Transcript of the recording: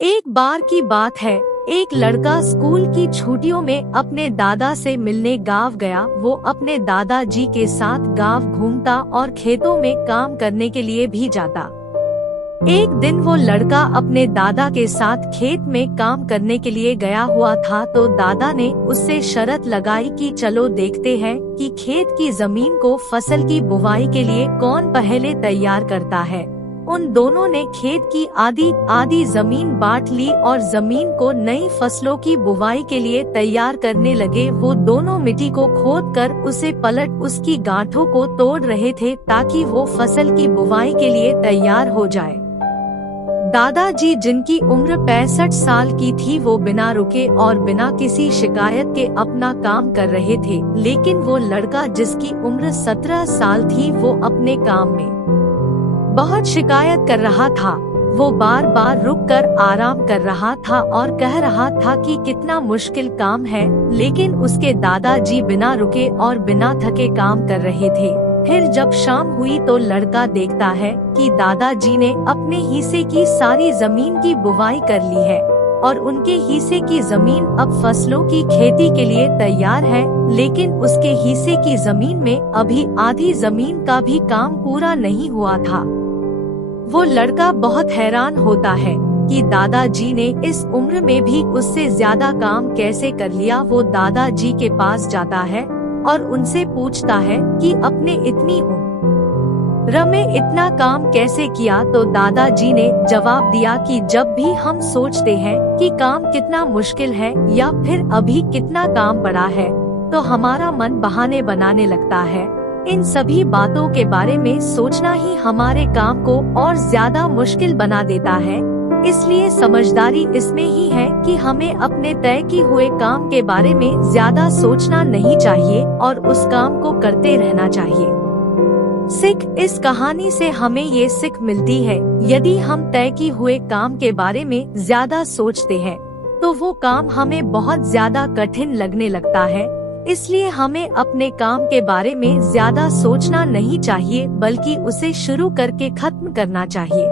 एक बार की बात है, एक लड़का स्कूल की छुट्टियों में अपने दादा से मिलने गांव गया। वो अपने दादाजी के साथ गांव घूमता और खेतों में काम करने के लिए भी जाता। एक दिन वो लड़का अपने दादा के साथ खेत में काम करने के लिए गया हुआ था, तो दादा ने उससे शर्त लगाई कि चलो देखते हैं कि खेत की जमीन को फसल की बुवाई के लिए कौन पहले तैयार करता है। उन दोनों ने खेत की आधी जमीन बांट ली और जमीन को नई फसलों की बुवाई के लिए तैयार करने लगे। वो दोनों मिट्टी को खोद कर उसे पलट उसकी गांठों को तोड़ रहे थे ताकि वो फसल की बुवाई के लिए तैयार हो जाए। दादाजी, जिनकी उम्र 65 साल की थी, वो बिना रुके और बिना किसी शिकायत के अपना काम कर रहे थे। लेकिन वो लड़का, जिसकी उम्र 17 साल थी, वो अपने काम में बहुत शिकायत कर रहा था। वो बार बार रुककर आराम कर रहा था और कह रहा था कि कितना मुश्किल काम है, लेकिन उसके दादाजी बिना रुके और बिना थके काम कर रहे थे। फिर जब शाम हुई तो लड़का देखता है कि दादाजी ने अपने हिस्से की सारी जमीन की बुवाई कर ली है और उनके हिस्से की जमीन अब फसलों की खेती के लिए तैयार है, लेकिन उसके हिस्से की जमीन में अभी आधी जमीन का भी काम पूरा नहीं हुआ था। वो लड़का बहुत हैरान होता है कि दादाजी ने इस उम्र में भी उससे ज्यादा काम कैसे कर लिया। वो दादाजी के पास जाता है और उनसे पूछता है कि अपने इतनी उम्र में इतना काम कैसे किया। तो दादाजी ने जवाब दिया कि जब भी हम सोचते हैं कि काम कितना मुश्किल है या फिर अभी कितना काम पड़ा है, तो हमारा मन बहाने बनाने लगता है। इन सभी बातों के बारे में सोचना ही हमारे काम को और ज्यादा मुश्किल बना देता है। इसलिए समझदारी इसमें ही है कि हमें अपने तय किए हुए काम के बारे में ज्यादा सोचना नहीं चाहिए और उस काम को करते रहना चाहिए। सीख, इस कहानी से हमें ये सीख मिलती है, यदि हम तय किए हुए काम के बारे में ज्यादा सोचते हैं तो वो काम हमें बहुत ज्यादा कठिन लगने लगता है। इसलिए हमें अपने काम के बारे में ज्यादा सोचना नहीं चाहिए, बल्कि उसे शुरू करके खत्म करना चाहिए।